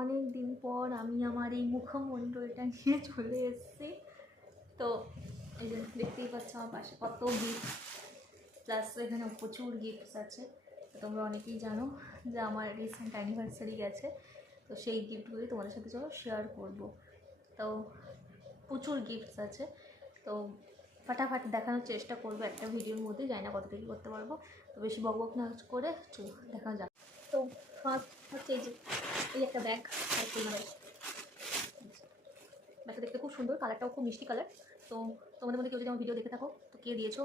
অনেক দিন পর আমি আমার এই মুখমণ্ডলটা নিয়ে চলে এসেছি। তো এই যে দেখতেই পাচ্ছ আমার পাশে কত গিফট প্লাস এখানে প্রচুর গিফটস আছে। তোমরা অনেকেই জানো যে আমার রিসেন্ট অ্যানিভার্সারি গেছে। তো সেই গিফটগুলি তোমাদের সাথে চলো শেয়ার করব। তো প্রচুর গিফটস আছে। তো ফাটাফাটি দেখানোর চেষ্টা করব একটা ভিডিওর মধ্যে, জানি না কতটা করতে পারব। তো বেশি বক বক না করে চলো, দেখানো যাক। তো ফার্স্ট হচ্ছে এই যে এই একটা ব্যাগ আর ব্যাগটা দেখতে খুব সুন্দর কালারটাও খুব মিষ্টি কালার তো তোমাদের মধ্যে কেউ যদি আমার ভিডিও দেখে থাকো, তো কে দিয়েছ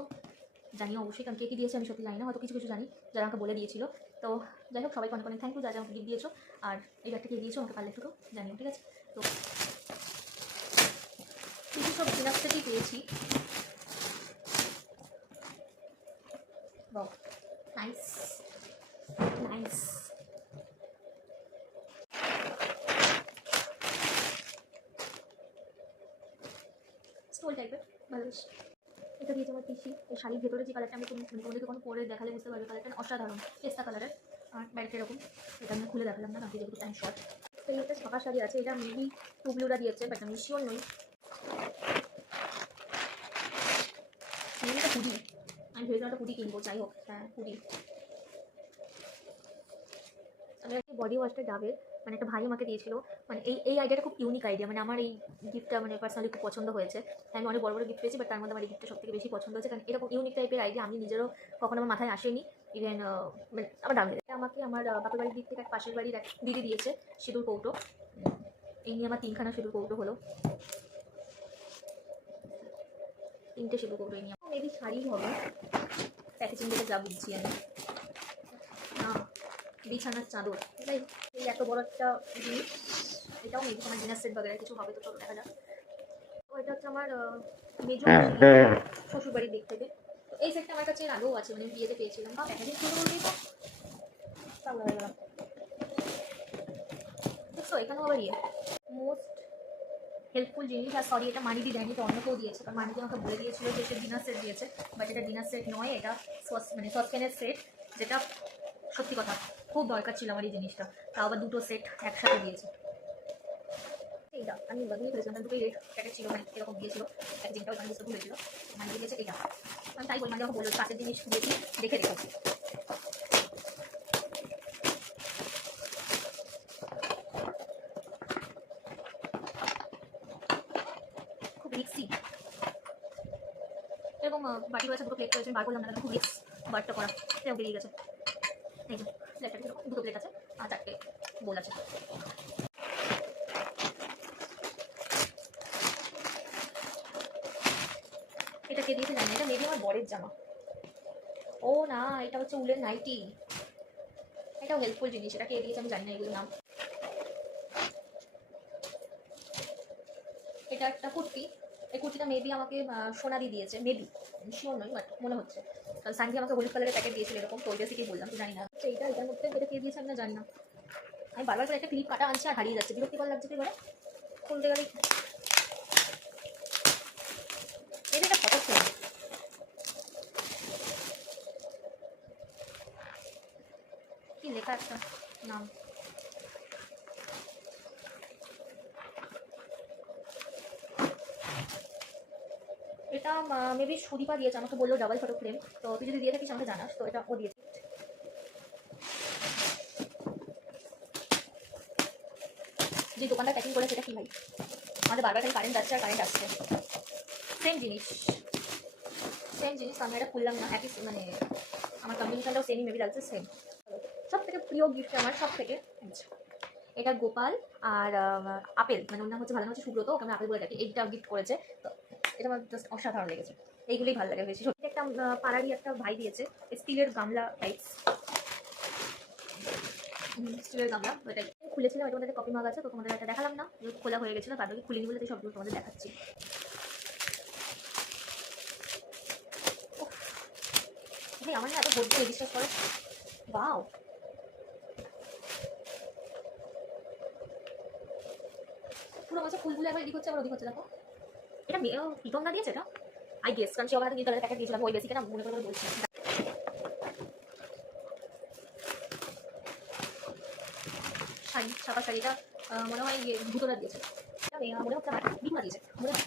জানিও অবশ্যই, কারণ কে কী দিয়েছে আমি সত্যি জানি না, হয়তো কিছু কিছু জানি, যারা আমাকে বলে দিয়েছিল। তো যাই হোক সবাইকে অনেক অনেক থ্যাংক ইউ যারা আমাকে গিফট দিয়েছ। আর এই ব্যাগটা কে দিয়েছ আমাকে পারলে একটু জানিও, ঠিক আছে? তো কিছু সব জিনাস পেয়েছি? নাইস নাইস টাইপের এটা দিয়েছে আমার পিসি, এই শাড়ির ভেতরে যে কালারটা আমি মানে তোমাদেরকে কোনো পরে দেখালে বুঝতে পারবে কালারটা অসাধারণ, পেস্তা কালারের আর এরকম, এটা আমি খুলে দেখালাম না, বাকি যেহেতু টাইম শর্ট। তো এই একটা ছাপা শাড়ি আছে, এটা মেবি টুবলুরা দিয়েছে বাট আমি শিওর নই। হুডি আমি ভেবেছিলাম একটা হুডি কিনবো, যাই হোক হ্যাঁ হুডি আমি একটা বডি ওয়াশটা ডাবের। মানে একটা ভাই আমাকে দিয়েছিল মানে এই এই আইডিয়াটা খুব ইউনিক আইডিয়া মানে আমার এই গিফটটা মানে পার্সোনালি খুব পছন্দ হয়েছে। হ্যাঁ আমি অনেক বড় বড় গিফট পেয়েছি বাট তার মধ্যে আমার গিফটটা সব থেকে বেশি পছন্দ হয়েছে, কারণ এরকম ইউনিক টাইপের আইডিয়া আমি নিজেরও কখনো আমার মাথায় আসেনি ইভেন মানে আমার দাম আমাকে আমার বাপের বাড়ির দিক থেকে এক পাশের বাড়ির এক দিদি দিয়েছে, সিঁদুর কৌটো। এই নিয়ে আমার তিনখানা সিঁদুর কৌটো হলো। তিনটে সিঁদুর কৌটো এই নিয়ে। মেবি শাড়ি হবে। প্যাকেজিং দেখে যা বুঝছি আমি। বিছানার চাদর। যাই হোক, এই এত বড় একটা জিনিস এটাও মেবি আমার ডিনার সেট বাগেরা কিছু হবে তো চলো দেখা যাক। তো এটা হচ্ছে আমার মেজো শ্বশুরবাড়ির দিক থেকে। তো এই সেটটা আমার কাছে এর আগেও আছে মানে বিয়েতে পেয়েছিলাম। বা প্যাকেজিং শুরু তাহলে হয়ে। গেলাম দেখছ এখানেও আবার ইয়ে। মোস্ট হেল্পফুল জিনিস আর সরি এটা মানিদি দেয়নি তো অন্য কেউ দিয়েছে। কারণ মানিদি আমাকে বলে দিয়েছিল যে সে ডিনার সেট দিয়েছে বাট এটা ডিনার সেট নয় এটা সস মানে সসপ্যানের সেট যেটা সত্যি কথা। খুব দরকার ছিল আমার এই জিনিসটা। তাও আবার দুটো সেট একসাথে দিয়েছে। এইটা, আমি ফেলেছিলাম তার দুটোই রেট প্যাকেট ছিল মানে এরকম দিয়েছিল। এখানে বুঝতে ভুলেছিল মানে দিয়েছে এইটা। আমি তাই বলি যখন বলল জিনিস দেখি খুব রিক্সি এরকম বাটি রয়েছে দুটো প্লেট রয়েছে বার করলাম না খুব রিক্স বারটা করা বেরিয়ে গেছে। এই যে। দুটো প্লেট আছে। আর চারটে বোল আছে। এটা কে দিয়েছে জানি এটা মেবি আমার বরের জামা। ও না, এটা হচ্ছে উলের নাইটি। এটাও হেল্পফুল জিনিস, এটা কে দিয়েছে আমি জানি না এগুলোর নাম। এটা একটা কুর্তি। এই কুর্তিটা মেবি আমাকে সোনাদি দিয়েছে মেবি শিওর নই বাট মনে হচ্ছে। কারণ সানভি আমাকে হলুদ কালারের প্যাকেট দিয়েছিল, এরকম তো ওই বেসিকেই বললাম, তো জানি না। আচ্ছা এইটা এটার মধ্যে এটা কে দিয়েছে আমি না জানি না। আমি বারবার করে একটা ক্লিপ কাটা আনছি আর হারিয়ে যাচ্ছে। বিরক্তিকর লাগছে করে খুলতে গেলে ফ্রেম কি লেখা একটা নাম? এটা মেবি সুদীপা দিয়েছে, আমাকে বলল ডাবল ফটো ফ্রেম তো তুই যদি দিয়ে থাকিস, আমাকে জানাস, তো এটা ও দিয়েছে। যে দোকানটা প্যাকিং করে সেটা কি ভাই? আমাদের বারবার খালি কারেন্ট যাচ্ছে আর কারেন্ট আসছে। সেম জিনিস। সেম জিনিস আমি এটা খুললাম না, একই মানে আমার কম্বিনেশনটাও সেমই মেবি লাগছে সেম সব থেকে প্রিয় গিফট আমার সব থেকে এটা গোপাল আর আপেল মানে ওর নাম হচ্ছে, ভালো হচ্ছে সুব্রত, ওকে আমি আপেল বলে ডাকি, এইটা গিফট করেছে। তো এটা আমার জাস্ট অসাধারণ লেগেছে। এইগুলোই ভালো লাগে বেশি। সত্যি একটা পাড়ারই একটা ভাই দিয়েছে, স্টিলের গামলা টাইপস স্টিলের গামলা খুলেছিলাম কপি আছে এটা দেখালাম না। খোলা হয়ে গেছিল সবগুলো দেখাচ্ছি। আমার না এত ভোট বিশ্বাস করে। বাও পুরো মাঝে ফুলগুলো একবার এদিক হচ্ছে, আবার ওদিক হচ্ছে, দেখো। এটা মেয়ে প্রীতম দিয়েছে এটা? আই গেস কারণ সে আমার হাতে প্যাকেট দিয়েছিলাম ওই বেশি কেনা মনে করে বলছি। শাড়ি ছাপা শাড়িটা মনে হয় ইয়ে দিয়েছে। তবে, আহ, মনে হচ্ছে আমার দিয়েছে মনে হয়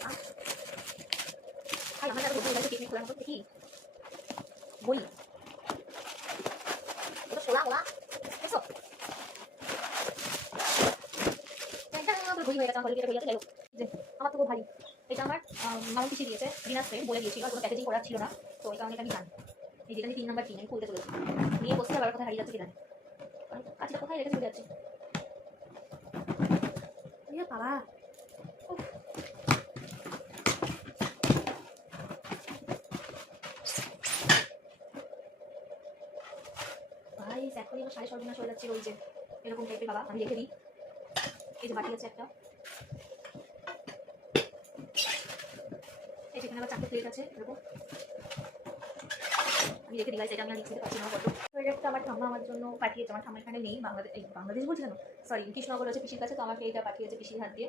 আহ। ভাই, আমার একটা বন্ধু পিকনিক খোলার মতো দেখি বই এটা খোলা খোলা দেখছ এটা আমার বই হয়ে গেছে আমার হয়ে গেছে যাই। যে, আমার তো ভারী। এটা আমার মামা পিছিয়ে দিয়েছে বিনা স্প্রে বলে দিয়েছিল আর কোনো প্যাকেজিং করা ছিল না, তো এই কারণে আমি জানি। এই যেটা তিন নাম্বার কিনে আমি খুলতে চলেছি। নিয়ে বসতে আবার কোথায় হারিয়ে যাচ্ছে, কি জানি। কারণ কাজটা কোথায় রেখে চলে যাচ্ছে। বাবা। ভাই এখনই আমার সাড়ে সর্বনাশ হয়ে যাচ্ছে, ওই যে, এরকম টাইপের বাবা, আমি রেখে দিই। এই যে বাটি আছে একটা। এই যেখানে আবার চারটে প্লেট আছে, এরকম। আমি রেখে এটা আমি আর লিখতে পারছি না কত তো আমার ঠাম্মা আমার জন্য পাঠিয়েছে, আমার ঠাম্মা এখানে নেই বাংলাদেশ বাংলাদেশ বলছি কেন? সরি কৃষ্ণনগর আছে পিসির কাছে, তো আমাকে এটা পাঠিয়েছে পিসির হাত দিয়ে।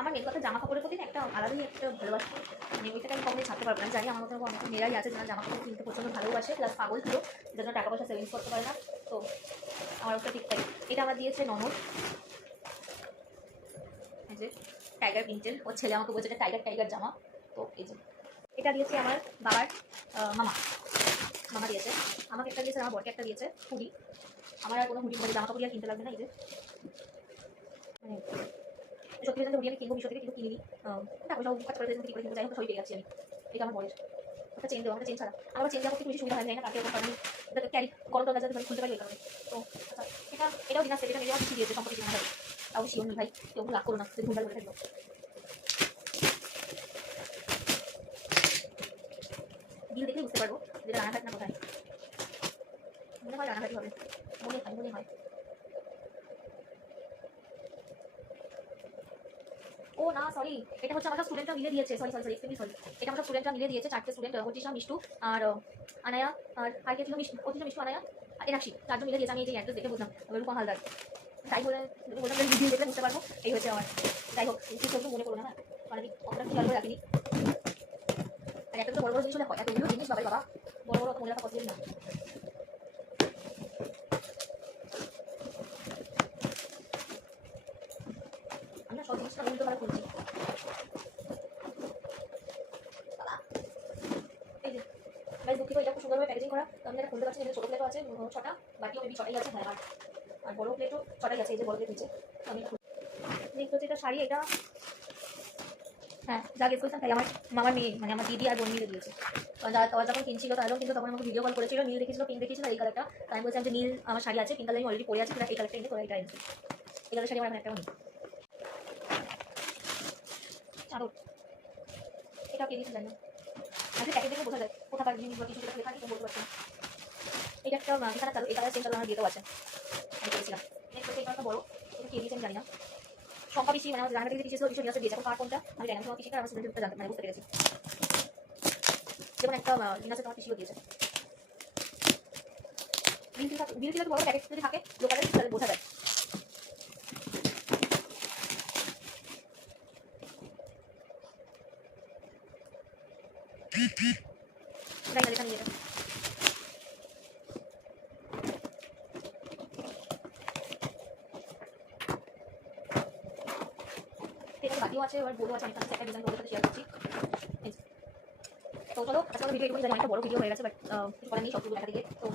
আমার মেন কথা জামা কাপড়ের প্রতি একটা আলাদাই একটা ভালোবাসা। মানে ওইটাকে আমি কখনোই ছাড়তে পারব না। জানি আমার মতো অনেক মেয়েরাই আছে যারা জামা কাপড় কিনতে প্রচণ্ড ভালোবাসে প্লাস পাগল ছিল যারা টাকা পয়সা সেভিংস করতে পারে না। তো আমার ওটা ঠিক তাই। এটা আমার দিয়েছে ননদ। টাইগার প্রিন্টের ওর ছেলে আমাকে বলছে টাইগার টাইগার জামা। তো এই যে এটা দিয়েছে আমার বাবার মামা। মামা দিয়েছে। আমাকে একটা দিয়েছে আমার বরকে একটা দিয়েছে হুডি। আমার আর কোনো হুডি মানে জামা কাপড় কিনতে লাগবে না এই যে। মানে সত্যি কথা হুডি আমি কিনবো মিশো থেকে কিন্তু আহ, টাকা পয়সা খরচ করে কি করে কিনবো যাই হোক সবই পেয়ে যাচ্ছি আমি। এটা আমার বরের। একটা চেন দেবো একটা চেন ছাড়া। আমার চেন দেওয়া করতে বেশি সুবিধা হয় না কাকে এরকম কারণে ক্যারি গরম টল যাতে খুলতে পারি এই কারণে। তো আচ্ছা এটা এটাও দিনার সেট এটা নিজে আমার কিছু দিয়েছে সম্পত্তি শিওর ভাই, কেউ রাগ করো বুঝতে পারব ও না সরি এটা হচ্ছে আমাকে স্টুডেন্টরা মিলে দিয়েছে। Sorry sorry sorry extremely sorry এটা আমাকে স্টুডেন্টরা মিলে দিয়েছে, চারটে স্টুডেন্ট অর্চিশা মিষ্টু আর আনায়া, আর আর কে ছিল মিষ্টু? অর্চিশা মিষ্টু, আনায়া আর এনাক্ষী। চারজন মিলে দিয়েছে, আমি এই যে অ্যাড্রেস দেখে বুঝলাম। রূপম হালদার। তাই বলে যে ভিডিও দেখলে বুঝতে পারব। এই হচ্ছে আমার। যাই হোক কিছু মনে করো না। মানে অতটা খেয়াল করে রাখিনি। আর একটা তো বড় বড় জিনিস হলে হয়। এতগুলো জিনিস বাবাই বাবা। বড় বড় মনে রাখা পসিবল না। আমি না সব জিনিসটা উল্টো করে খুলছি বাবা, এই যে দুঃখিত এটা খুব সুন্দরভাবে প্যাকেজিং করা। আমি এটা খুলতে পারছি ছোটো প্লেটও আছে ছটা। মেবি ছটাই আছে হ্যাঁ আর আর বড় প্লেটও ছটাই আছে, এই যে বড় প্লেট নিচে। আমি খুল- হচ্ছে এটা শাড়ি, এটা হ্যাঁ যা গেস তাই আমার মামার মেয়ে মানে আমার দিদি আর বোন মিলে দিয়েছে। তারা যখন কিনছিল তারাও কিন্তু তখন আমাকে ভিডিও কল করেছিল, নীল দেখেছিল পিঙ্ক দেখেছিল এই কালারটা তাই আমি বলছিলাম যে নীল আমার শাড়ি আছে পিঙ্ক কালার আমি অলরেডি পরে আছি এই কালারটা এনে তোরা এটা এনেছি এই কালার শাড়ি আমার একটাও নেই এটা কে দিয়েছে জানি আজকে প্যাকেট দেখে বোঝা যায়। কোথাকার জিনিস বা কিছু লেখা নেই বলতে পারছি এটা একটা এখানে চাদর, এই কালার সেম আমার দিয়েও আছে। সংখ্যা বেশি মানে আমার কার কোনটা আমি জানি তোমার বুঝতে পেরেছি। যেমন একটা পিসিও দিয়েছে। বিল বড় প্যাকেট যদি থাকে লোকালে বোঝা যায় জানি না লেখা নেই এটা এখানে আছে, এবার বড় আছে, আমি একটা ডিজাইন তোমাদের শেয়ার করছি। তো চলো, আজকে ভিডিও এটুকুনি জানি, অনেকটা বড় ভিডিও হয়ে গেছে বাট কিছু করার নেই সবগুলো দেখাতে গিয়ে। তো হোক